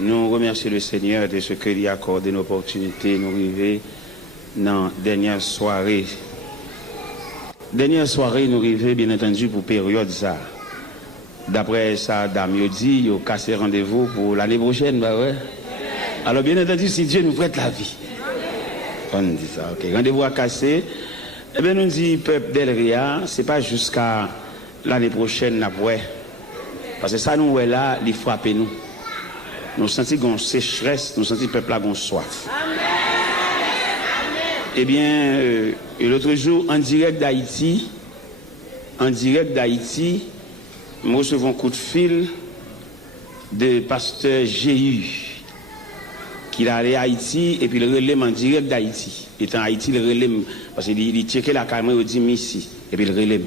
Nous remercions le Seigneur de ce qu'il a accordé une opportunité de nous arriver dans la dernière soirée. Dernière soirée, nous arrivons bien entendu pour période ça. D'après ça, Dame dit, il a cassé rendez-vous pour l'année prochaine. Bah ouais. Alors bien entendu, si Dieu nous prête la vie. On dit ça, ok. Rendez-vous à casser. Eh bien, nous dit, peuple d'Elria, ce n'est pas jusqu'à l'année prochaine, après. Parce que ça, nous, est là, il frappe nous. Nous sentons qu'on sécheresse, nous sentons que le peuple a qu'on soif. Eh bien, l'autre jour, en direct d'Haïti, nous recevons un coup de fil de pasteur Jéhu, qui est allé à Haïti et puis le relève en direct d'Haïti. Il est en Haïti, le relève, parce qu'il checkait la caméra, il dit ici, et puis le relève.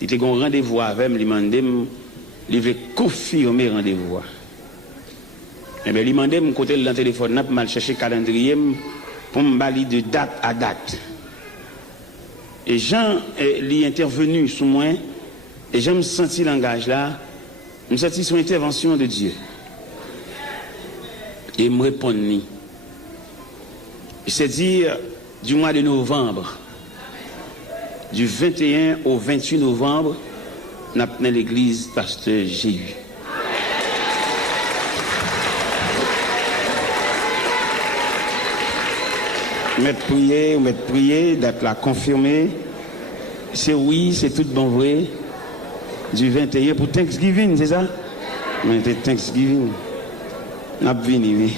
Il était un rendez-vous avec moi, il m'a demandé, il veut confirmer le rendez-vous. Eh bien, il m'a demandé, côté dans le téléphone, pour chercher le calendrier, pour me balayer de date à date. Et Jean est intervenu sur moi, et j'ai senti le langage là, je me senti son intervention de Dieu. Et il me répond, c'est-à-dire du mois de novembre, du 21 au 28 novembre, nous avons l'église pasteur Jéhu. Mettre prier, d'être là confirmé. C'est oui, c'est tout bon vrai. Du 21 pour Thanksgiving, c'est ça? Mais c'est Thanksgiving. Nous avons venu, oui.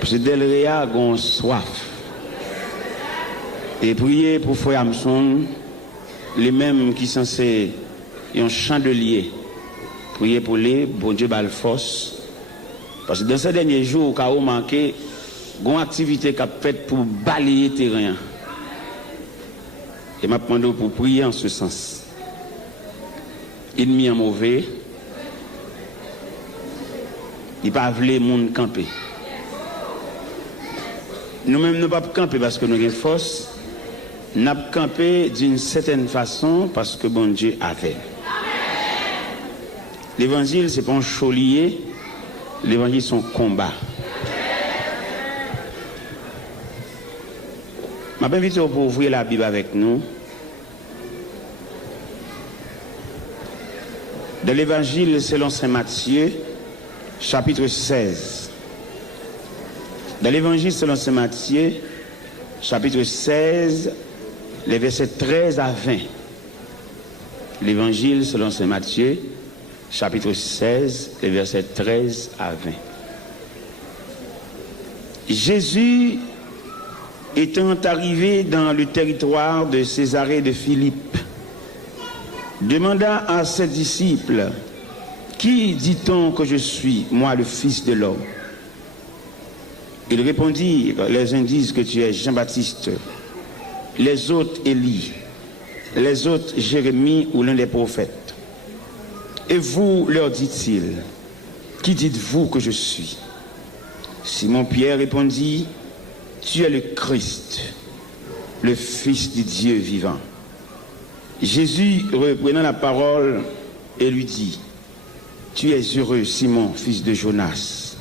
Parce que Delria a soif. Et prier pour Frère Hamson, les mêmes qui sont censés un chandelier. Prier pour les, bon Dieu, bal force. Parce que dans ces derniers jours, quand on manqué, une activité qu'a faite pour balayer le terrain. Et m'a demandé pour prier en ce sens. Il mis en mauvais. Il pas voulu les gens camper. Nous-mêmes, nous ne pouvons pas camper parce que nous avons force. Nous avons campé d'une certaine façon parce que bon Dieu a fait. L'évangile, ce n'est pas un chaulier. L'évangile, c'est un combat. Je m'invite pour ouvrir la Bible avec nous. De l'évangile selon saint Matthieu, chapitre 16. Dans l'évangile selon saint Matthieu, chapitre 16, les versets 13 à 20. L'évangile selon saint Matthieu, chapitre 16, les versets 13 à 20. Jésus, étant arrivé dans le territoire de Césarée de Philippe, demanda à ses disciples, « Qui dit-on que je suis, moi le Fils de l'homme ?» Ils répondirent, « Les uns disent que tu es Jean-Baptiste, les autres Élie, les autres Jérémie ou l'un des prophètes. Et vous, leur dit-il, qui dites-vous que je suis ?» Simon-Pierre répondit, « Tu es le Christ, le Fils du Dieu vivant. » Jésus, reprenant la parole, et lui dit, « Tu es heureux, Simon, fils de Jonas,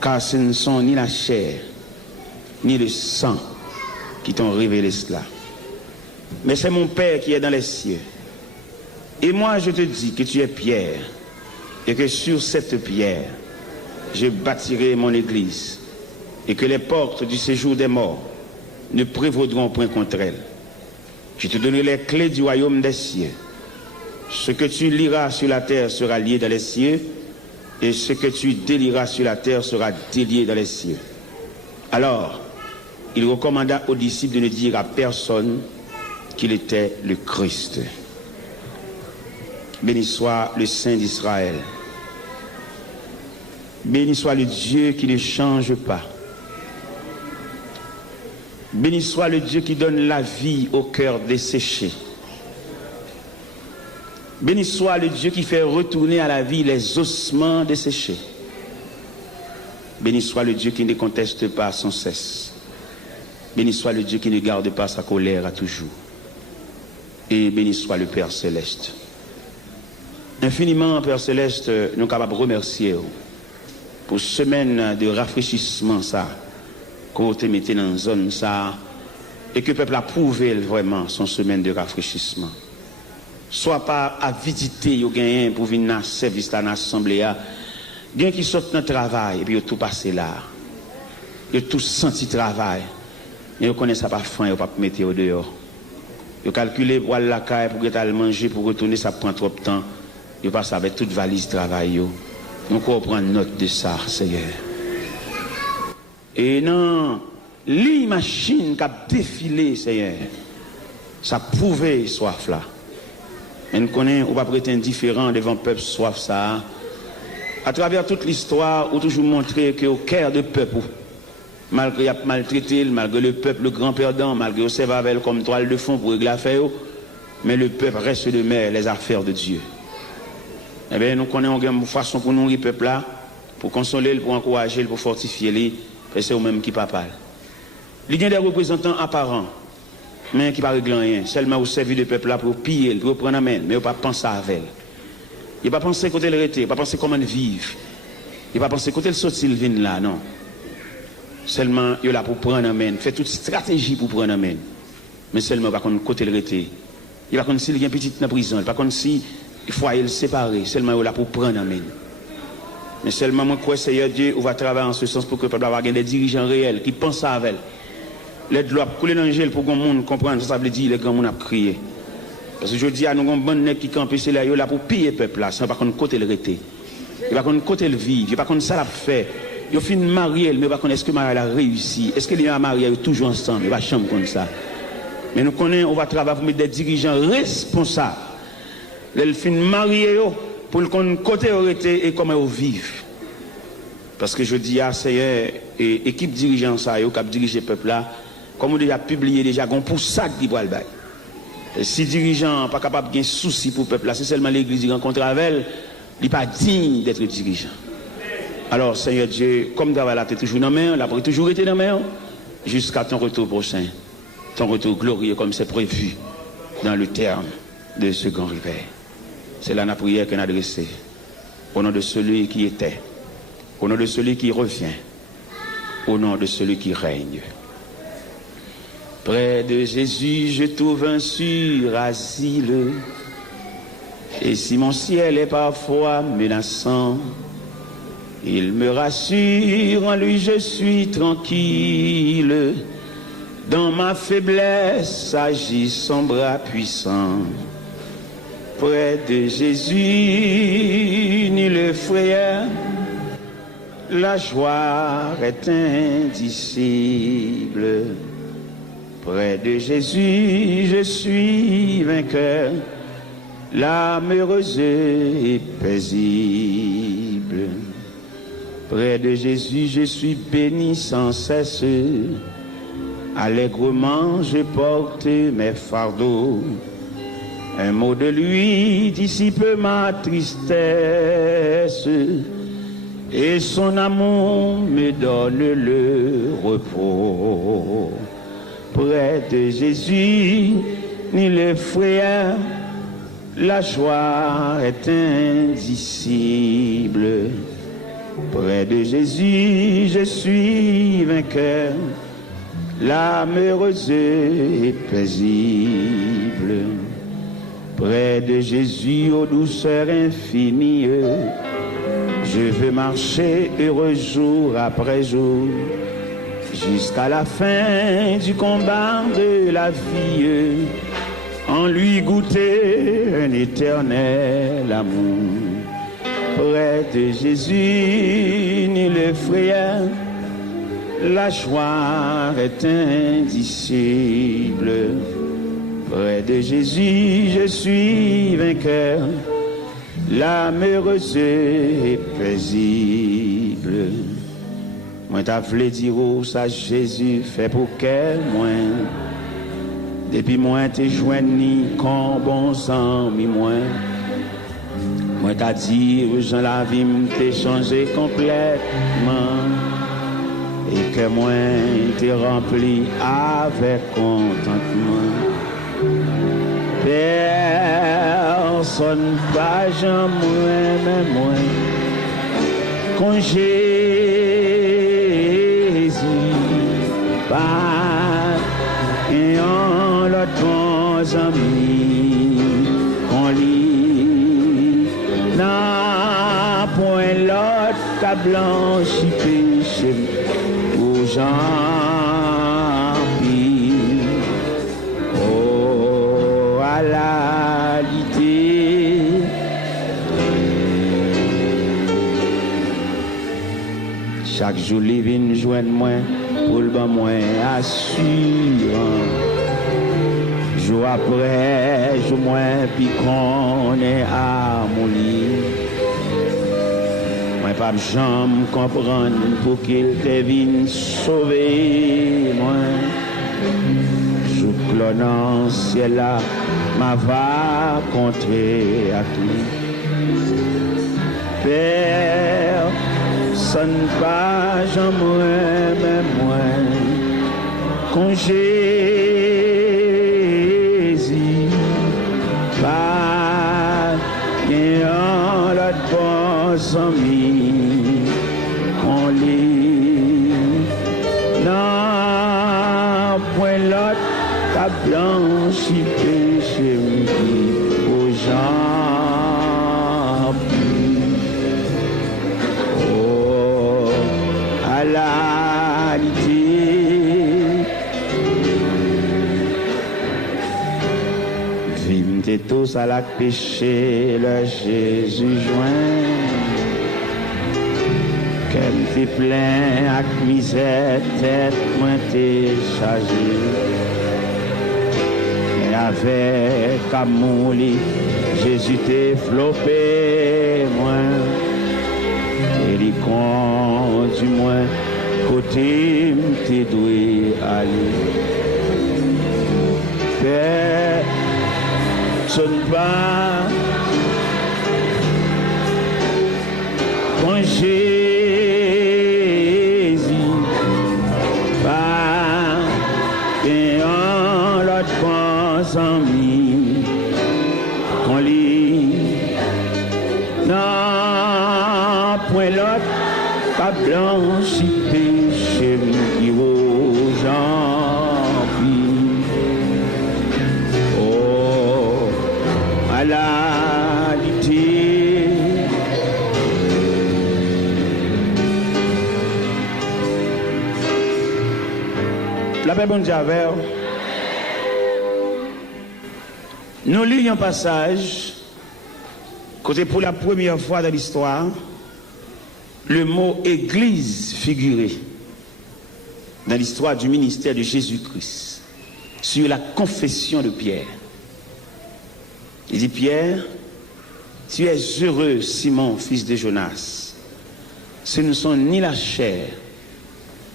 car ce ne sont ni la chair, ni le sang qui t'ont révélé cela. Mais c'est mon Père qui est dans les cieux. Et moi, je te dis que tu es Pierre, et que sur cette pierre, je bâtirai mon église, et que les portes du séjour des morts ne prévaudront point contre elle. Je te donnerai les clés du royaume des cieux. Ce que tu liras sur la terre sera lié dans les cieux, et ce que tu délieras sur la terre sera délié dans les cieux. » Alors, il recommanda aux disciples de ne dire à personne qu'il était le Christ. Béni soit le Saint d'Israël. Béni soit le Dieu qui ne change pas. Béni soit le Dieu qui donne la vie au cœur desséché. Béni soit le Dieu qui fait retourner à la vie les ossements desséchés. Béni soit le Dieu qui ne conteste pas sans cesse. Béni soit le Dieu qui ne garde pas sa colère à toujours. Et béni soit le Père Céleste. Infiniment, Père Céleste, nous sommes capables de remercier pour semaine de rafraîchissement ça, qu'on te mette dans une zone ça, et que le peuple a prouvé vraiment son semaine de rafraîchissement. Soit pas à visiter, au gain pour venir dans le service, dans l'assemblée, bien qu'ils sortent dans le travail, et puis ils ont tout passé là. Ils ont tout senti travail. Mais ils connaissent pas faim, ils ne pas mettre au dehors. Ils calculent pour aller à la caille, pour aller manger, pour retourner, ça prend trop de temps. Ils passent avec toute valise de travail. Donc on prend note de ça, Seigneur. Et non, les machines qui ont défilé, Seigneur, ça prouvait soif là. Mais nous connaissons, on va pas être indifférent devant le peuple soif ça. À travers toute l'histoire, on a toujours montré qu'au cœur du peuple, malgré qu'il a maltraité, malgré le peuple, le grand perdant, malgré qu'il serve avec comme toile de fond pour régler l'affaire, mais le peuple reste de mer, les affaires de Dieu. Eh bien, nous connaissons une façon pour nourrir le peuple là, pour consoler, pour encourager, pour fortifier, et c'est eux-mêmes qui parlent. Il y a des représentants apparents, mais qui ne règlent rien. Seulement au service du peuple là pour piller, pour prendre la main, mais ils ne pas penser avec elle. Il ne pas penser côté le rester, il ne pas penser comment vivre. Il ne pas penser côté le sortir le vin là, non. Seulement, il est là pour prendre la main, fait toute stratégie pour prendre la main. Mais seulement, il ne pas côté le rester. Il ne pas s'il y a une petite dans la prison, il ne pas si il faut le séparer, seulement il est là pour prendre la main. Mais seulement, moi, je Seigneur Dieu, on va travailler en ce sens pour que le peuple ait des dirigeants réels qui pensent à elle. L'aide doit couler dans le gel pour que le monde comprenne. Ça veut dire que les grands monde a crié. Parce que je dis à nous, bon nèg qui campent c'est là pour piller le peuple là, sans pas qu'on côté le rete. Il va qu'on côté le vivre, il va qu'on ça l'a fait. Il fin marié, mais pas qu'on est-ce que marié a réussi. Est-ce qu'il y a marié toujours ensemble, il va chambre comme ça. Mais nous connaissons, on va travailler pour mettre des dirigeants responsables. Les fin marié pour qu'on côté rete et comment ils vivent. Parce que je dis à Seigneur et équipe dirigeant ça yo qui dirige le peuple là, comme on déjà publié déjà pour ça qui va le bail. Si dirigeant pas capable de souci pour le peuple là, c'est seulement l'église qui rencontre avec elle, il n'est pas digne d'être dirigeant. Alors Seigneur Dieu, comme travail là tu es toujours dans main, là pour toujours été dans main jusqu'à ton retour prochain. Ton retour glorieux comme c'est prévu dans le terme de ce grand réveil. C'est là la prière qu'on a adressée au nom de celui qui était, au nom de celui qui revient, au nom de celui qui règne. Près de Jésus, je trouve un sûr asile. Et si mon ciel est parfois menaçant, il me rassure, en lui je suis tranquille. Dans ma faiblesse agit son bras puissant. Près de Jésus, ni le frayeur, la joie est indicible. Près de Jésus, je suis vainqueur, l'âme heureuse et paisible. Près de Jésus, je suis béni sans cesse. Allègrement, je porte mes fardeaux. Un mot de lui dissipe ma tristesse. Et son amour me donne le repos. Près de Jésus, ni le frayeur, la joie est indicible. Près de Jésus, je suis vainqueur, l'âme heureuse et paisible. Près de Jésus, aux douceurs infinies, je veux marcher heureux jour après jour, jusqu'à la fin du combat de la vie, en lui goûter un éternel amour. Près de Jésus, ni le frayeur, la joie est indicible. Près de Jésus, je suis vainqueur, l'âme heureuse et paisible. Moi t'as voulu dire où ça Jésus fait pour qu'elle moi. Depuis moi t'es joigni comme bon sang mi moi. Moi t'as dit Jean la vie m't'ai changé complètement. Et que moi t'es rempli avec contentement. Personne pas jamais moi, mais moi. Quand Jésus part et en l'autre bons amis, qu'on lit n'a point l'autre qu'à blanchi péché aux gens pis. Oh, à la chaque jour, les vins joignent moins pour le ban moins assurant. Jour après, jour moins, puis qu'on est à mon lit. Moi, pas jamais comprendre pour qu'il te vienne sauver, moi. Jour clonant, ciel là, m'a va contrer à tout. Père, sonne pas, j'en même moi, quand Jésus part, et en l'autre bons amis, qu'on lit, non, point l'autre, qu'à blanchi péché, aux gens. Tous à la péché, le Jésus joint. Qu'elle t'est plein à misère, tête moins t'es chargé. Et avec amour, Jésus t'est flopé, moins. Et il conduit moins, côté t'es doué aller. Père, sonne pas quand Jésus part et en l'autre bons amis qu'on lit non point l'autre pas blanchi péché qui aux gens. La paix bon Dieu. Nous lisons un passage, côté pour la première fois dans l'histoire, le mot église figuré dans l'histoire du ministère de Jésus-Christ, sur la confession de Pierre. Il dit, Pierre, tu es heureux, Simon, fils de Jonas. Ce ne sont ni la chair,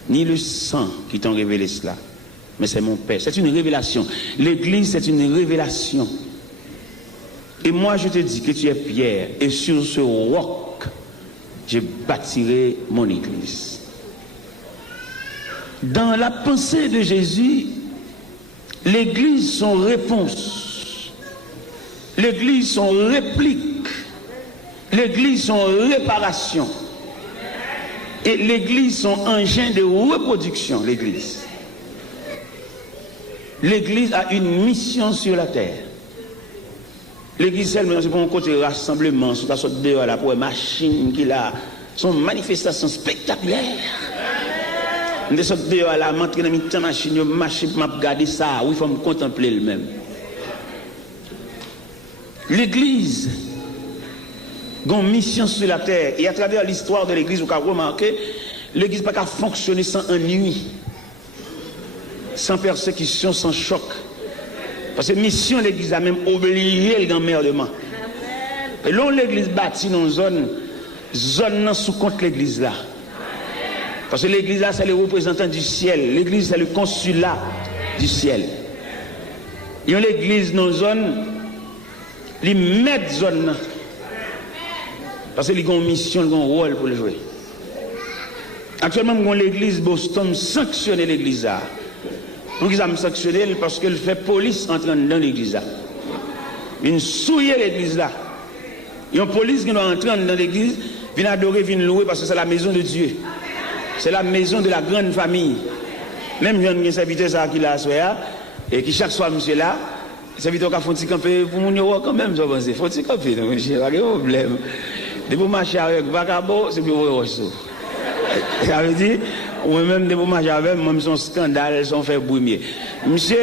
ni le sang qui t'ont révélé cela, mais c'est mon Père. C'est une révélation. L'église, c'est une révélation. Et moi, je te dis que tu es Pierre, et sur ce roc, je bâtirai mon église. Dans la pensée de Jésus, l'église, son réponse, l'église, son réplique, l'église, son réparation, et l'église, son engin de reproduction, l'église. L'église a une mission sur la terre. L'église, c'est pour un côté rassemblement, sur la sorte dehors là, pour une machine qui a son manifestation spectaculaire. On sorte dehors là, m'entrer dans une machine, m'a regardé ça, oui, il faut me contempler le même. L'église a une mission sur la terre. Et à travers l'histoire de l'église, vous avez remarqué, l'église n'a pas fonctionner sans ennui, sans persécution, sans choc. Parce que mission, l'église a même obligé l'emmerdement. Et là, l'église bâtie dans une zone sous compte l'église là. Parce que l'église là, c'est le représentant du ciel. L'église, c'est le consulat du ciel. Et l'église dans une zone, ils mettent zone là. Parce qu'ils ont une mission, ils ont un rôle pour le jouer. Actuellement, l'église Boston sanctionne l'église là. Donc ils ont sanctionné parce qu'elle fait police entrer dans l'église là. Ils souillent l'église là. Il y a une police qui doit entrer dans l'église Viens adorer, viens louer parce que c'est la maison de Dieu. C'est la maison de la grande famille. Même jeune serviteur ça qui l'a soya et qui chaque soir monsieur là, serviteur qui a fait camper pour mon quand même, je pense. Faut camper, monsieur, pas de problème. De pour marcher avec vagabond, c'est pour voir ça. Ça veut dire ou même de pour marcher avec même son scandale, son fait brumier. Monsieur,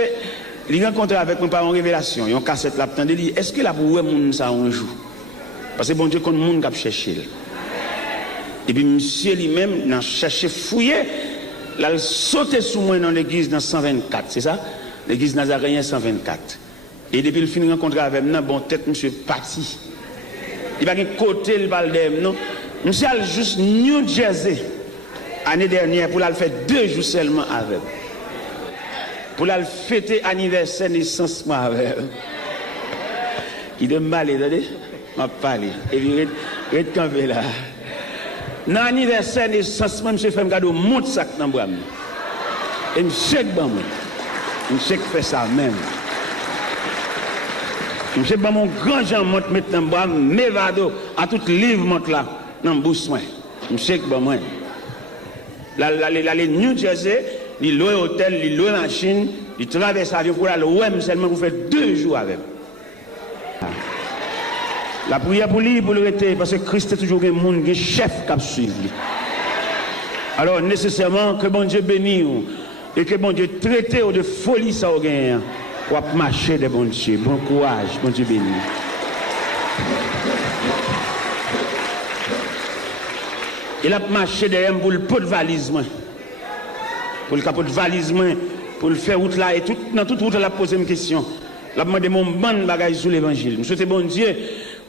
il rencontre avec moi par une révélation, il y a une cassette là, il dit est-ce que là pour voir monde ça un jour? Parce que bon Dieu compte monde qui a cherché. Et puis monsieur lui-même n'a cherché fouiller, il a sauté sous moi dans l'église dans 124, c'est ça? L'église Nazaréen 124. Et depuis le fin de rencontre avec moi, bon tête monsieur parti. Il va côté le parle de non. Monsieur a juste New Jersey année dernière pour la faire 2 jours seulement avec. Pour la fêter anniversaire naissance moi avec. Il de mal, attendez, m'a parlé. Et puis reste campé là. Dans l'anniversaire naissance moi monsieur fait un cadeau monte sac dans bras. Et monsieur bon moi. Monsieur fait ça même. Monsieur ban mon grand Jean monte mettre dans bras Mevado à tout livre monte là dans bouche moi. Monsieur ban moi. La New Jersey, il loue hôtel, il loue machine, il traverse l'avion pour aller ouais seulement vous faites 2 jours avec. La prière pour lui pour le rester parce que Christ est toujours un monde un chef qui suit. Alors nécessairement que bon Dieu bénisse et que bon Dieu traite de folie ça au gain pour marcher de bon Dieu. Bon courage, bon Dieu bénisse. Il a marché derrière pour le pot de valise moi. Pour le capot de valise moi, pour le faire route là et tout dans toute route il a posé une question. Il a demandé mon bon bagage sur l'évangile. Je souhaite bon Dieu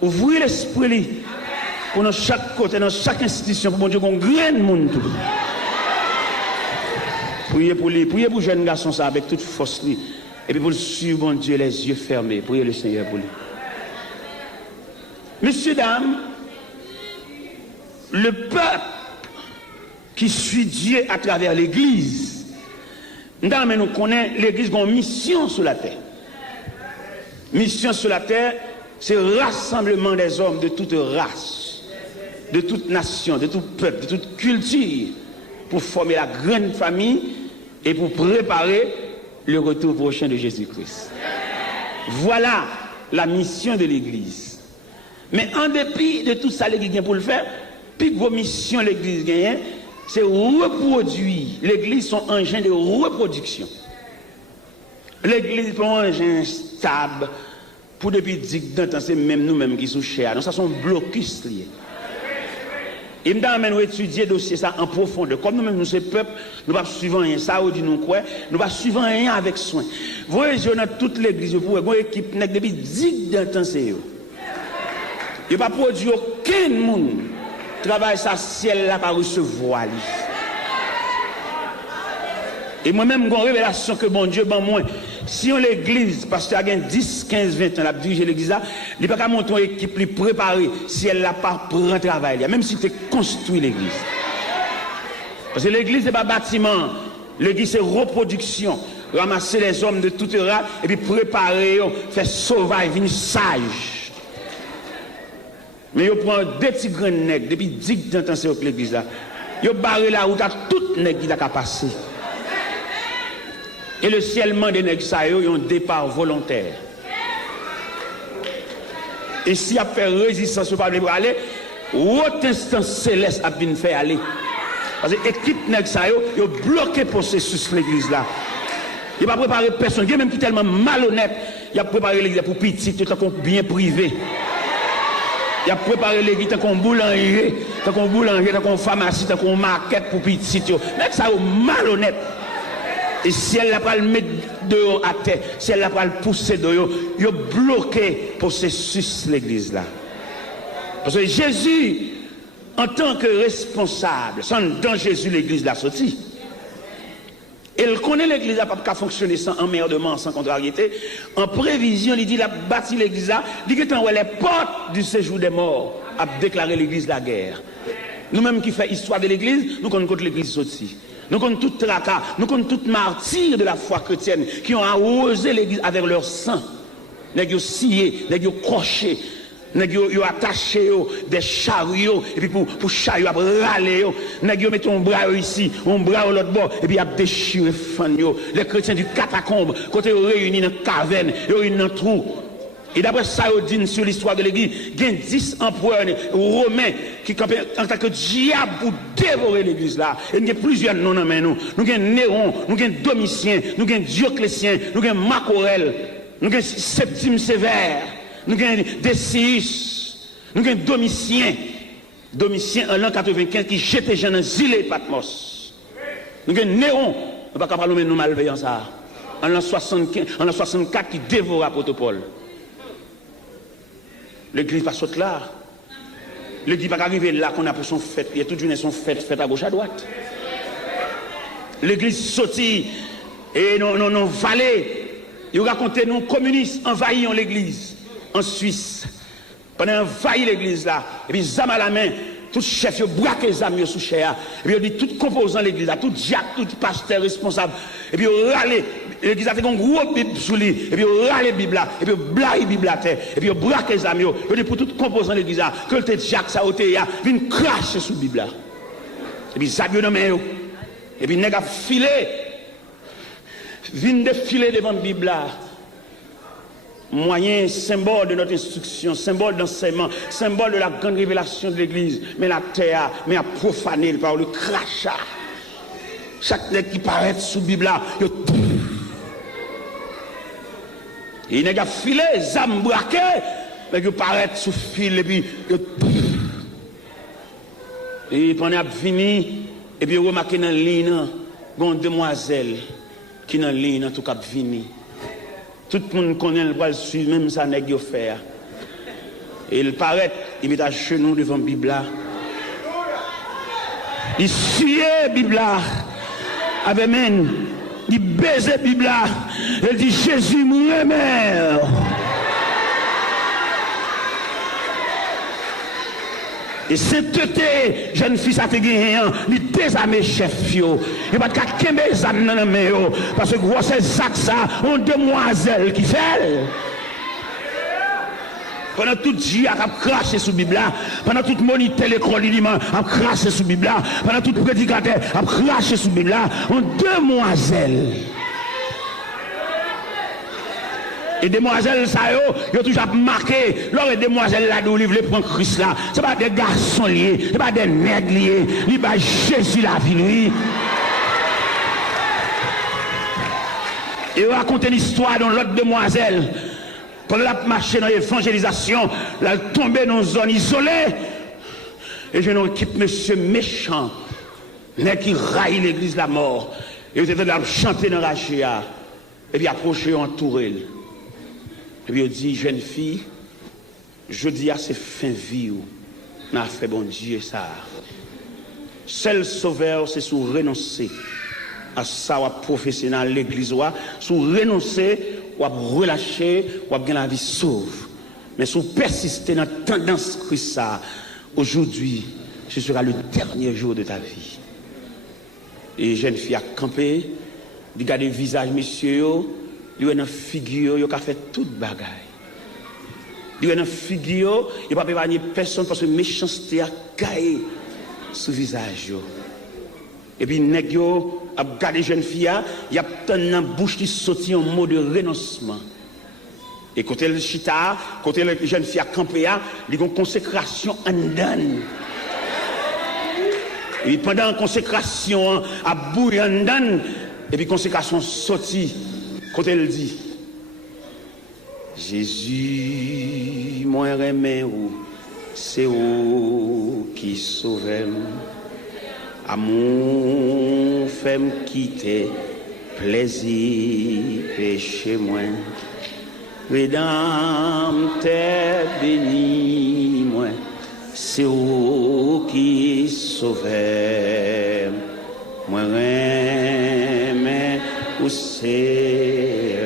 ouvrir l'esprit pour dans chaque côté, dans chaque institution pour bon Dieu qu'on graine monde tout. Priez pour lui, priez pour le jeune garçon ça avec toute force lui. Et puis pour le suivre bon Dieu les yeux fermés, priez le Seigneur pour lui. Messieurs, dames, le peuple qui suit Dieu à travers l'église, nous connaissons l'église qui a une mission sur la terre. Mission sur la terre, c'est le rassemblement des hommes de toute race, de toute nation, de tout peuple, de toute culture, pour former la grande famille et pour préparer le retour prochain de Jésus-Christ. Voilà la mission de l'église. Mais en dépit de tout ça, l'église pour le faire, puis vos missions l'église gagne, c'est reproduire. L'église son engin de reproduction. L'église est un engin stable pour depuis 10 ans, c'est même nous-mêmes qui sommes chers. Donc ça sont blocus liés. Et nous avons étudié dossier ça en profondeur. Comme nous-mêmes nous sommes peuple, nous ne pas suivre rien. Ça, on dit nous quoi? Nous ne pas suivre rien avec soin. Vous voyez, dans toute l'église, vous voyez, une équipe depuis 10 ans, c'est eux. Il n'y a pas produit aucun monde. Travail ça ciel là par recevoir. Et moi-même, j'ai une révélation que bon Dieu, bon moi, si on l'église, parce qu'il y a 10, 15, 20 ans, la dirigé l'église là, il n'y a pas qu'à monter une équipe plus préparée si elle n'a pas pris un travail, même si tu construit l'église. Parce que l'église n'est pas bâtiment, l'église c'est reproduction, ramasser les hommes de toute race et puis préparer, faire sauvage, venir sage. Mais il prend 2 petits grands nègres, depuis 10 ans, c'est l'église là. Il barre la route à tout nègre qui a passé. Et le ciellement des nègres, ça y a un départ volontaire. Et s'il y a fait résistance pour aller, autre instance céleste a bien fait aller. Parce que l'équipe nègre, ça y a bloqué le processus de l'église là. Il n'a pas préparé personne. Il y a même qui est tellement malhonnête, il a préparé l'église pour petit, tout comme bien privé. Il a préparé l'église comme boulanger, comme pharmacie, comme market pour petit. Mais ça y est malhonnête. Et si elle n'a pas le mettre dehors à terre, si elle n'a pas le pousser dehors, il a bloqué le processus de l'église là. Parce que Jésus, en tant que responsable, sans dans Jésus, l'église l'a sorti. Elle connaît l'église n'a pas fonctionner sans emmerdement, sans contrariété. En prévision, il dit la bâti l'église là, il dit que les portes du séjour des morts a déclaré l'église la guerre. Nous-mêmes qui faisons l'histoire de l'église, nous connaissons l'église sortie. Nous connaissons tout tracas, nous connaissons tout martyr de la foi chrétienne qui ont arrosé l'église avec leur sang. Ils ont scié, ils ont croché. Nèg yo attaché des chariots et puis pour chariot râler yo. Nèg yo met un bras ici, un bras l'autre bord et puis a déchiré fan yo. Les chrétiens du catacombe côté réunis dans caverne, yo réunis dans trou. Et d'après ça, on dit sur l'histoire de l'église, il y a 10 empereurs romains qui campaient en tant que diable pour dévorer l'église là. Et il y a plusieurs noms dans nous. Nous avons Néron, nous avons Domitien, nous avons Dioclétien, nous avons Marc Aurèle, nous avons Septime Sévère, nous avons Décius, nous avons Domitien. Domitien en l'an 95 qui jetait Jean dans l'île Patmos. Nous avons Néron, on ne va pas parler de nous malveillants ça. En l'an 64 qui dévora Protopole. L'église pas saute là. L'église pas arriver là qu'on a pour son fête. Il y a toute une son fête à gauche à droite. L'église sortit et non vallée. Ils racontaient nous communistes envahissant l'église en Suisse. Pendant envahi l'église là. Et puis zam à la main. Tout chef, il braque les amis sous chair. Et puis il dit tout composant l'église là, tout diacre, tout pasteur responsable. Et puis il râle, l'église a fait un gros bible sous lui. Et puis il râle la Bible là. Et puis il blague la Bible à terre. Et puis il braque les amis. Il dit pour tout composant l'église là, que le diacre ça ôté, il vient cracher sous la Bible là. Et puis ça dans main. Et puis il a filé. Vient défiler devant la Bible là. Moyen, symbole de notre instruction, symbole d'enseignement, symbole de la grande révélation de l'Église. Mais la terre, mais à profaner par le crachat. Chaque nègre qui paraît sous la Bible là, il n'est pas filé, zam braqué, mais il paraît sous fil et puis et pendant qu'il fini, et puis il remarque dans la ligne, une demoiselle qui dans la ligne, en tout cas, fini. Tout le monde connaît le bras suivre, même ça n'est pas faire. Et il paraît, il met à genoux devant la Bible. Il suit la Bible. Amen. Il baise la Bible. Il dit Jésus, mon mère. Et sainteté, jeune fille, ça te gagne, il désarme chef. Il n'y a pas de cas qui mes âmes dans la main. Parce que gros, c'est ça, on demoiselle qui fait. Pendant tout Dieu a craché sous la Bible, pendant tout moniteur l'école dimanche a craché sous la Bible, pendant tout prédicateur a craché sous la Bible, on demoiselle. Et demoiselles, ça y a toujours marqué. Lors des demoiselles là, d'où livre les points Christ là, ce n'est pas des garçons liés, ce n'est pas des nègres liés, il va Jésus la vie, lui. Et on raconte l'histoire dans l'autre demoiselle. Quand elle a marché dans l'évangélisation, elle a tombé dans une zone isolée. Et je n'ai équipe monsieur méchant, qui raille l'église de la mort. Et vous êtes là chanter dans la chia. Et puis approcher, entourer. Et puis il dit, jeune fille, je dis à ces fins vie où n'a fait bon Dieu ça. Seul sauveur, c'est sous renoncer à ça, ou à professionnel l'église, ou sous renoncer, ou à relâcher, ou à gagner la vie sauve. Mais sous persister dans la tendance Christ ça, aujourd'hui, ce sera le dernier jour de ta vie. Et jeune fille a campé, regardez le visage, messieurs, il y a une figure, il a fait toute bagaille. Il y a une figure, il n'y a pas épargné personne parce que méchanceté a caillé sous le visage. Et puis, nèg yo a regardé jeune fille, il y a dans la bouche qui sortit un mot de renoncement. Et côté le chita, côté la jeune fille a campé, il y a une consécration en dedans. Et pendant la consécration, à bouille en dedans, et puis consécration sortie. Quand elle dit, Jésus, moi remets où, c'est où qui sauve. À mon femme quitter, plaisir, péché moi. Rédempteur béni moi, c'est où qui sauve. Moi remets où c'est,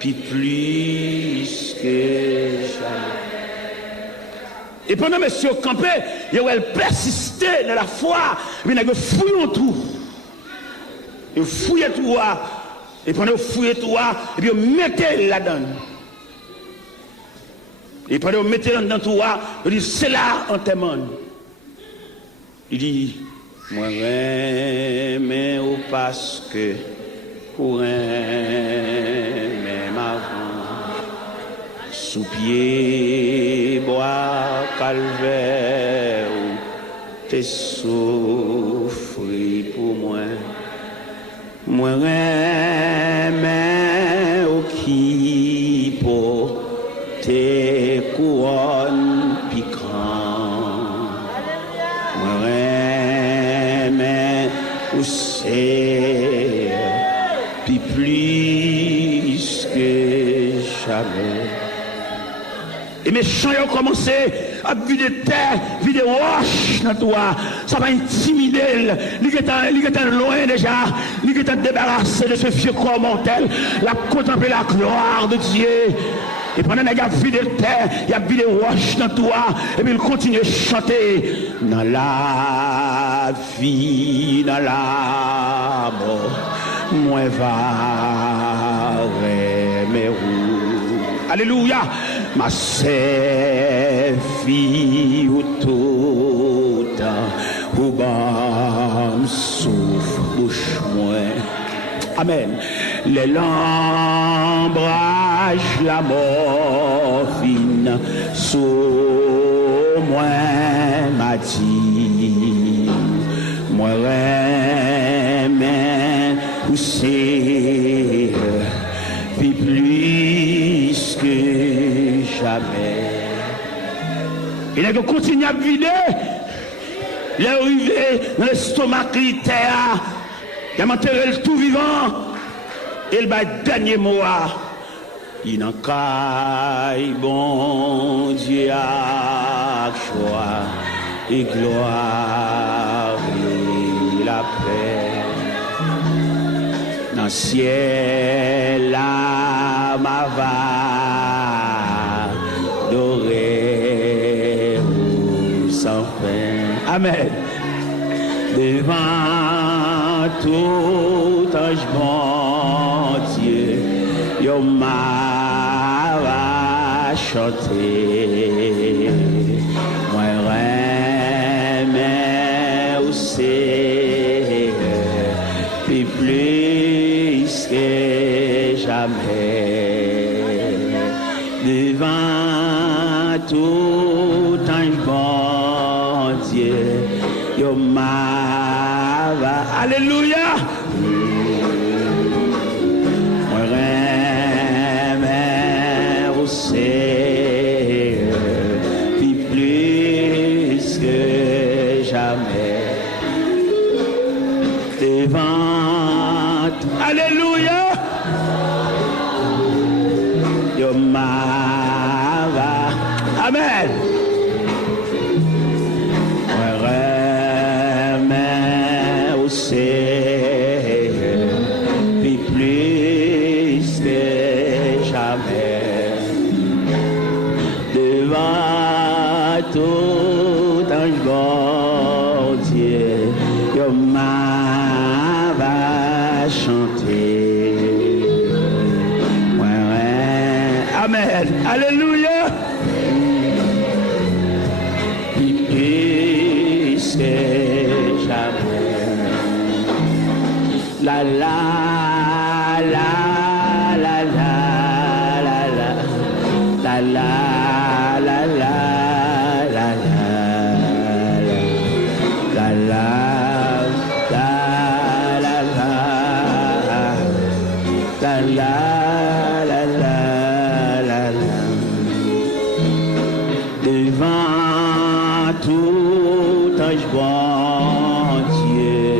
puis plus que jamais. Et pendant que monsieur campé, il a persisté dans la foi, mais il a fouillé tout. Il fouillé tout, et pendant qu'il fouillé tout, et puis il mettait là-dedans. Et pendant que vous mettez dans tout, vous dites, c'est là, on t'aime. Il dit, moi, mais ou parce que pour un même avant, sous pied, bois, calvaire, t'es souffri pour moi. Moi, mais ou qui pour tes couronnes piquantes. Moi, mais ou c'est puis plus que jamais. Et mes chants ont commencé à vider terre, vider roche dans toi. Ça va intimider. Il est loin déjà. Il est débarrassé de ce vieux corps mortel. Il a contemplé la gloire de Dieu. Et pendant qu'il a vidé terre, il a vidé roche dans toi. Et puis il continue à chanter. Dans la vie, dans la mort, moi va mes roues. Alléluia. Ma fille ou tout ou bam souffle bouche moi. Amen. Les lambrages la morphine sous moi m'a dit moi remède ou c'est puis plus que jamais. Il a continué à vider. Il est arrivé dans l'estomac terre. Il a enterré le tout vivant. Et il va dernier mot. Il n'a qu'à bon Dieu à joie et gloire et la paix. Dans le ciel, la ma va doré sans fin. Amen. Devant tout ange bon Dieu, yo m'a va chanter. Moi remets où c'est, puis plus que jamais. Devant tout ange bon Dieu, yo m'a va. Alléluia. Moi remets où c'est, puis plus que jamais. Devant, alléluia. Yo m'a va. Amen. Moi remets où c'est, puis plus que jamais. Devant tout ange bon Dieu, yo m'a va chanter. Amen. Alléluia. Plus que jamais. La la la la la la la la la la la la la la la la devant tout ange bon Dieu,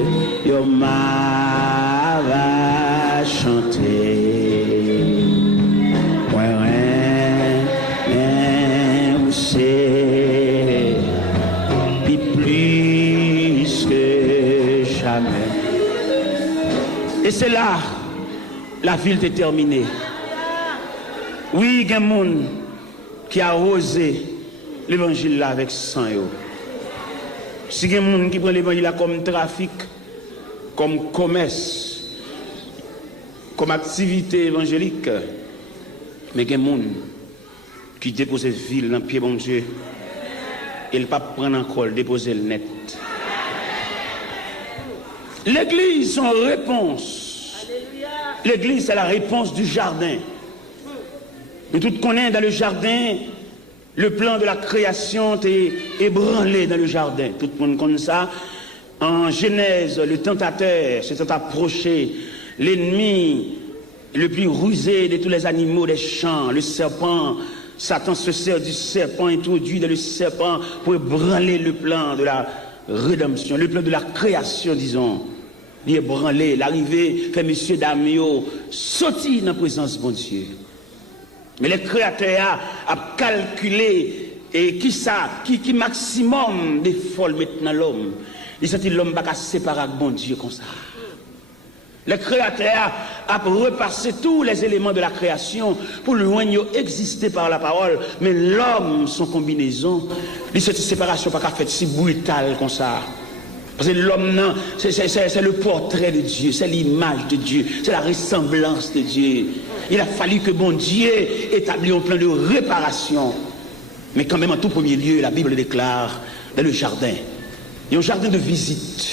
yo m'a va chanter. Moi rien où c'est, puis plus que jamais. Et c'est là, la ville est terminée. Oui, il y a des gens qui a osé l'évangile là avec sang. Si il y a des gens qui prennent l'évangile là comme trafic, comme commerce, comme activité évangélique, mais il y a des gens qui dépose ville dans le pied, bon Dieu. Et le pape prend encore, déposer le net. L'église, son réponse. L'église, c'est la réponse du jardin. Nous tous connaissons dans le jardin, le plan de la création est ébranlé dans le jardin. Tout le monde connaît ça. En Genèse, le tentateur s'est approché, l'ennemi le plus rusé de tous les animaux des champs, le serpent. Satan se sert du serpent, introduit dans le serpent pour ébranler le plan de la rédemption, le plan de la création, disons. Il est ébranlé, l'arrivée fait monsieur Damio sorti dans la présence de bon Dieu. Mais le créateur a calculé et qui maximum de folles maintenant l'homme. Il s'est dit l'homme va séparer avec bon Dieu comme ça. Le créateur a repassé tous les éléments de la création pour le loin exister par la parole, mais l'homme, son combinaison, cette séparation pas fait si brutale comme ça. Parce que l'homme, c'est le portrait de Dieu, c'est l'image de Dieu, c'est la ressemblance de Dieu. Il a fallu que bon Dieu établisse un plan de réparation. Mais quand même, en tout premier lieu, la Bible déclare dans le jardin. Il y a un jardin de visite.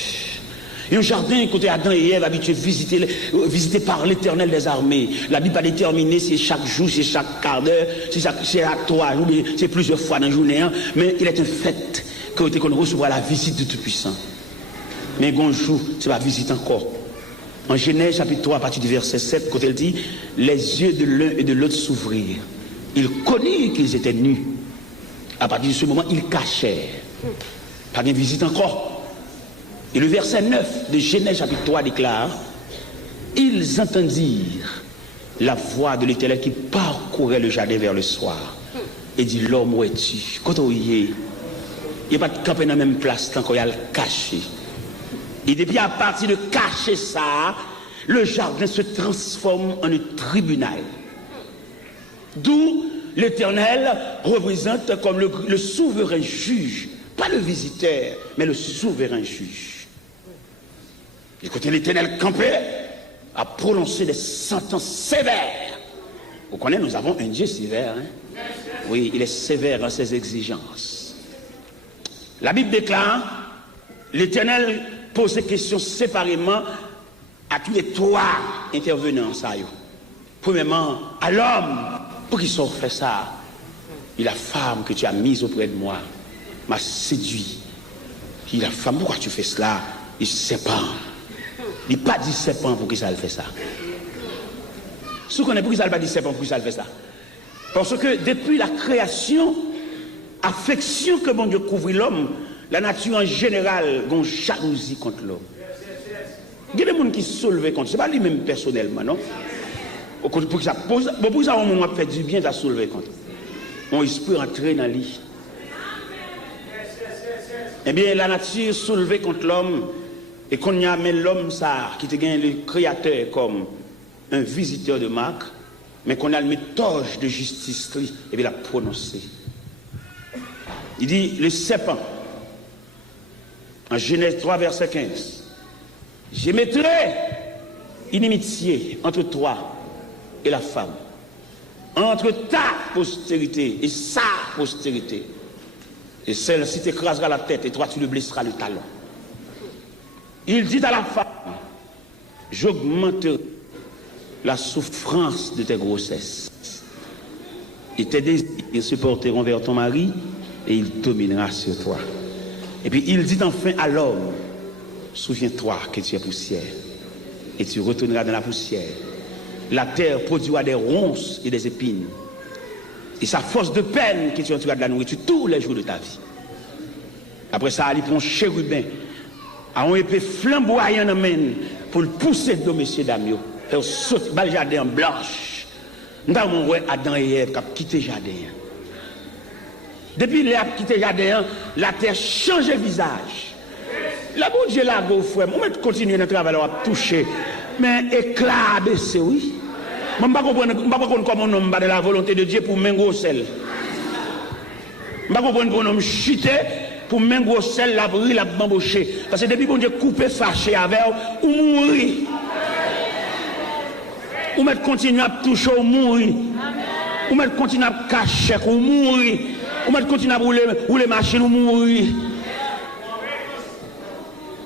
Il y a un jardin côté Adam et Ève habitués visité par l'Éternel des armées. La Bible a déterminé si chaque jour, si chaque quart d'heure, si c'est à 3 jours, c'est plusieurs fois dans la journée. Mais il est un fait qu'on recevra la visite du Tout-Puissant. Mais un jour, c'est pas visite encore. En Genèse chapitre 3, à partir du verset 7, quand elle dit, les yeux de l'un et de l'autre s'ouvrirent. Ils connurent qu'ils étaient nus. À partir de ce moment, ils cachèrent. Pas de visite encore. Et le verset 9 de Genèse chapitre 3 déclare, ils entendirent la voix de l'Éternel qui parcourait le jardin vers le soir. Et dit, l'homme où es-tu? Quand on y est, il n'y a pas de camper dans la même place tant qu'on y a le caché. Et depuis à partir de cacher ça, le jardin se transforme en un tribunal. D'où l'Éternel représente comme le souverain juge, pas le visiteur, mais le souverain juge. Et quand l'Éternel campait, a prononcé des sentences sévères. Vous connaissez, nous avons un Dieu sévère. Hein? Oui, il est sévère dans ses exigences. La Bible déclare, l'Éternel pose ces questions séparément à tous les trois intervenants. Ça, premièrement, à l'homme, pour qu'il soit fait ça, et la femme que tu as mise auprès de moi m'a séduit. Et la femme, pourquoi tu fais cela? Il serpent. Il n'a pas dit serpent pour qu'il ça fait ça. Si vous connaissez pour qu'il ça pas dit serpent pour qu'il ça fait ça. Parce que depuis la création, affection que bon Dieu couvre l'homme, la nature en général a une jalousie contre l'homme. Il y a des gens qui se soulèvent contre, ce n'est pas lui-même personnellement, non? Pour que ça pose, pour ça, on m'a fait du bien, ça soulever contre. On peut entrer dans lui. Eh bien, la nature soulevée contre l'homme, et qu'on y a mis l'homme ça, qui te gagne le créateur comme un visiteur de marque, mais qu'on a le torche de justice, et bien la prononcer. Il dit, le serpent, en Genèse 3, verset 15, je mettrai inimitié entre toi et la femme, entre ta postérité et sa postérité. Et celle-ci t'écrasera la tête et toi tu le blesseras le talon. Il dit à la femme, j'augmenterai la souffrance de tes grossesses. Et tes désirs se porteront vers ton mari et il dominera sur toi. Et puis il dit enfin à l'homme, souviens-toi que tu es poussière et tu retourneras dans la poussière. La terre produira des ronces et des épines. Et sa force de peine que tu auras de la nourriture tous les jours de ta vie. Après ça, il prend un chérubin, à un épée flamboyant en main pour le pousser de monsieur Damio. Faire sauter le jardin en blanche. Nous avons vu Adam et Ève qui ont quitté le jardin. Depuis qu'ils ont quitté le jardin, la terre change de visage. La bon Dieu là, beau frère, on va continuer notre travail à toucher. Mais éclat baissé, oui. Je ne comprends pas comment on homme de la volonté de Dieu pour mengo sel. Je ne comprends pas comment on homme chuté pour mengo sel, la brûler, la bambocher. Parce que depuis que Dieu coupé, fâché avec ou mourir. Ou mettre continuer à toucher ou mourir. Ou mettre continuer à cacher ou mourir. Ou mettre continuer à rouler machine ou mourir.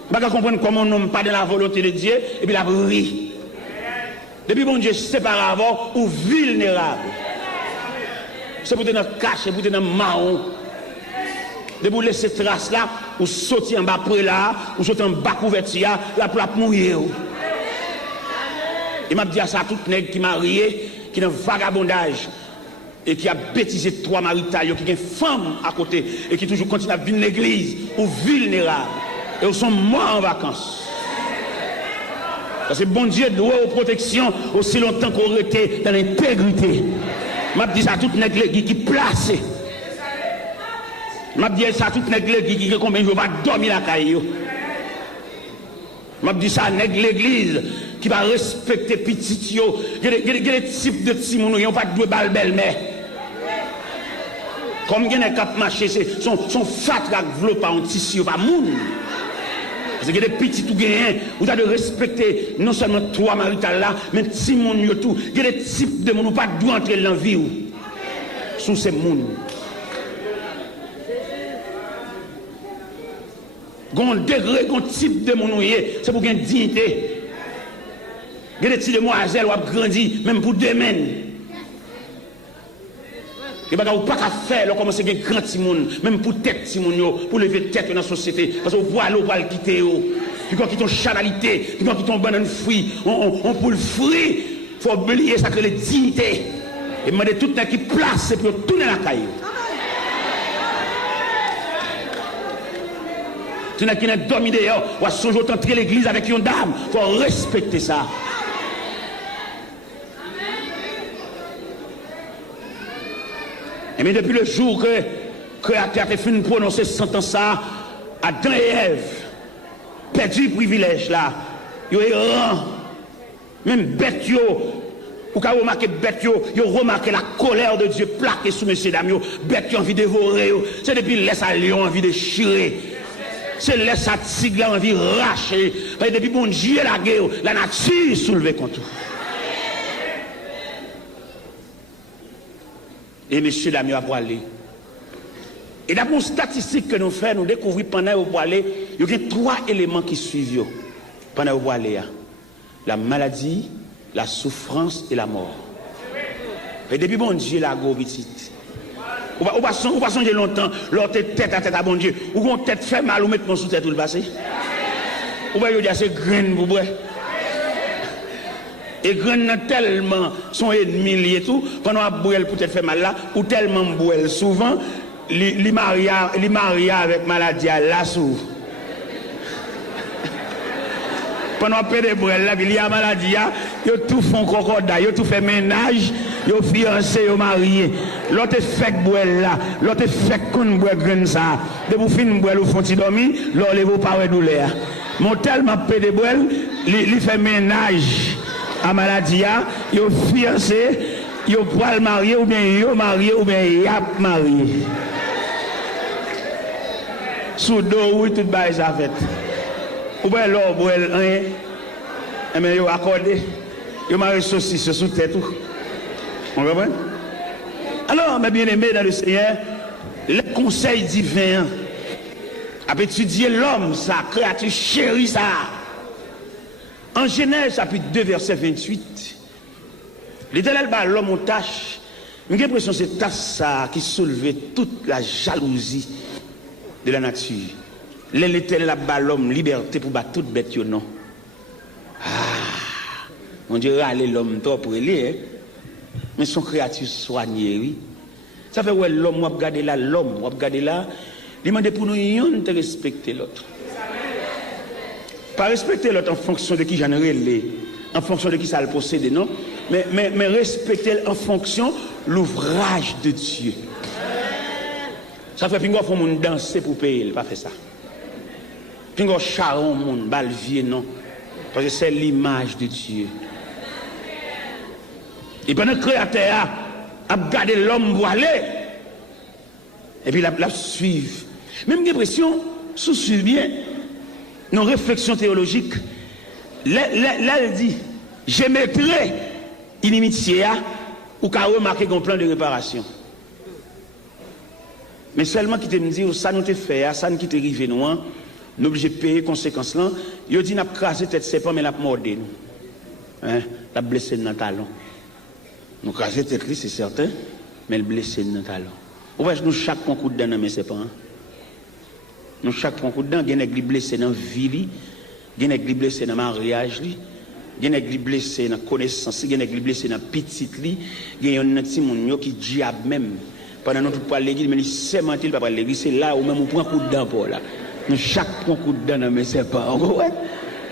Vous ne comprenez comment on n'a pas de la volonté de Dieu et puis la brille. Depuis bon Dieu séparé avant ou vulnérable. C'est pour te cacher, pour te marron. De vous laisser trace là, ou sortir en bas après là, ou sortir en bas couverture là pour la mourir. Il m'a dit à ça à tout nègre qui m'a marié, qui est dans vagabondage et qui a bêtisé 3 maritales, qui a une femme à côté et qui toujours continue à venir l'église ou vulnérable. Et ils sont morts en vacances. Parce que bon Dieu doit aux protections aussi longtemps qu'on était dans l'intégrité. M'a dit ça à toute nègre qui placé. M'a dit ça à toute nègre qui combien de jours va dormir la caille. M'a dit ça à nègre l'église qui va respecter petit yo. Il y a des types de petits moun qui n'ont pas de balle belle-mère. Comme il y a des cap marché, son fat qui vlo pas un tissu pas moun. Parce qu'il y a des petits tout gagnants, vous avez de respecter non seulement 3 maritales là, mais petits moun yo tout. Il y a des types de moun qui pas doit entrer dans la vie sous ces moun. Gon degré, gon type de moun c'est pour gagner dignité. Il y a des petites demoiselles qui ont grandi, même pour 2 semaines. Et bien, vous ne pouvez pas faire, vous commencez à gagner grand petit monde, même pour tête petit monde, pour lever tête dans la société. Parce que vous pouvez aller, vous pouvez quitter. Puis quand ils ont chanalité, puis quand ils ont banane fruit, on pour le fruit, il faut oublier ça que les dignités. Et demander tout le temps qui place pour tourner la caille. Tout le monde qui est dormi dehors, ou à son jour entrer l'église avec une dame, il faut respecter ça. Mais depuis le jour que le Créateur a fait prononcer cette sentence, Adam et Ève, perdu le privilège là, ils ont errant, même bête, ou quand vous remarquez bête, ils ont remarqué la colère de Dieu plaquée sous M. Damio, bête qui ont envie de dévorer, c'est depuis laisse à lion envie de chirer, c'est laisse à tigre envie de racher, parce que depuis bon Dieu la guerre, la nature soulevée contre vous. Et M. Damio a poilé. Et d'après une statistique que nous faisons, nous découvrons pendant le poilé, il y a 3 éléments qui suivent pendant le poilé. La maladie, la souffrance et la mort. Et depuis bon Dieu, la go petite. On va songer longtemps, l'autre tête à tête à bon Dieu. Ou qu'on tête fait mal, ou mettre mon sous tête tout le passé. Ou va dire c'est graine pour boire. Et graine tellement son ennemi et tout, pendant que boire peut-être fait mal là, ou tellement boire souvent, les maria avec maladie là sous. Pendant que de boire là, il y a maladie, ils tout font cocoda, ils tout fait ménage, ils fiancé, ils mariés. L'autre fait boire là, l'autre fait qu'on boire graine ça. De vous finir boire ou font dormir, l'autre vous pas douleur. Mon tellement de boire, il fait ménage. À maladie, ils ont fiancé, ils ont pas marié ou bien ils ont marié ou bien ils ont marié. Sous dos, oui, tout bas, ça fait. Ou bien l'or, rien. Mais ils ont accordé. Ils ont marié saucisse sous tête. On comprend? Alors, mes bien-aimés dans le Seigneur, les conseils divins, à étudier l'homme, sa créature chérie, ça. En Genèse, chapitre 2, verset 28, l'Éternel bat l'homme en tâche. J'ai l'impression que c'est tâche qui soulevait toute la jalousie de la nature. L'Éternel bat l'homme liberté pour battre toute bête, non. Ah, on dirait aller l'homme trop pour lui, mais son créature soignée, oui. Ça fait ouais l'homme, on va regarder là, l'homme, on va regarder là, il demande pour nous de respecter l'autre. Pas respecter l'autre en fonction de qui j'en ai, en fonction de qui ça le possède, non? Mais respecter en fonction de l'ouvrage de Dieu. Ça fait pingo faut moun danser pour payer, pas fait ça. Pingo charon moun balvier non, parce que c'est l'image de Dieu. Et pendant que le Créateur a gardé l'homme pour aller, et puis la suivre. Même j'ai l'impression, sous bien, nos réflexions théologiques, là elle dit, je mettrai inimitié ou qu'à remarquer un plan de réparation. Mais seulement qui te me dit, ça nous te fait, ça nous qui te rive nous, nous obligés de payer conséquences là. Il dit, n'a crasé tête serpent, mais n'a mordé nous. Hein? N'a blessé dans le talon. Nous crasé tête c'est certain, mais le blessé dans le talon. Ou nous chaque coup de dent dans mes serpents. Nous chaque coup de dent, il y a des blessés dans la vie, il y a des blessés dans le mariage, il y a des blessés dans la connaissance, il y a des blessés dans la petite, il y a un petit monde qui diable même. Pendant notre pas l'église, mais c'est mentir, pas l'église, c'est là où même on prend un coup de dent pour là. Nous chaque prend un coup de dent dans mes serpents.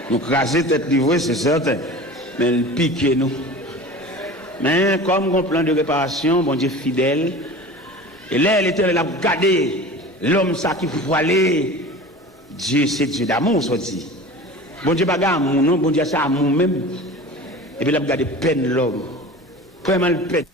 Nous craser tête livrée, c'est certain. Mais le piquer nous. Mais comme un plan de réparation, bon Dieu fidèle, et là, l'Éternel a gardé l'homme ça qui voilé. Dieu, c'est Dieu d'amour, ça dit. Bon Dieu, pas d'amour, non, bon Dieu, c'est amour même. Et puis, il a gardé peine l'homme. Vraiment, le peine.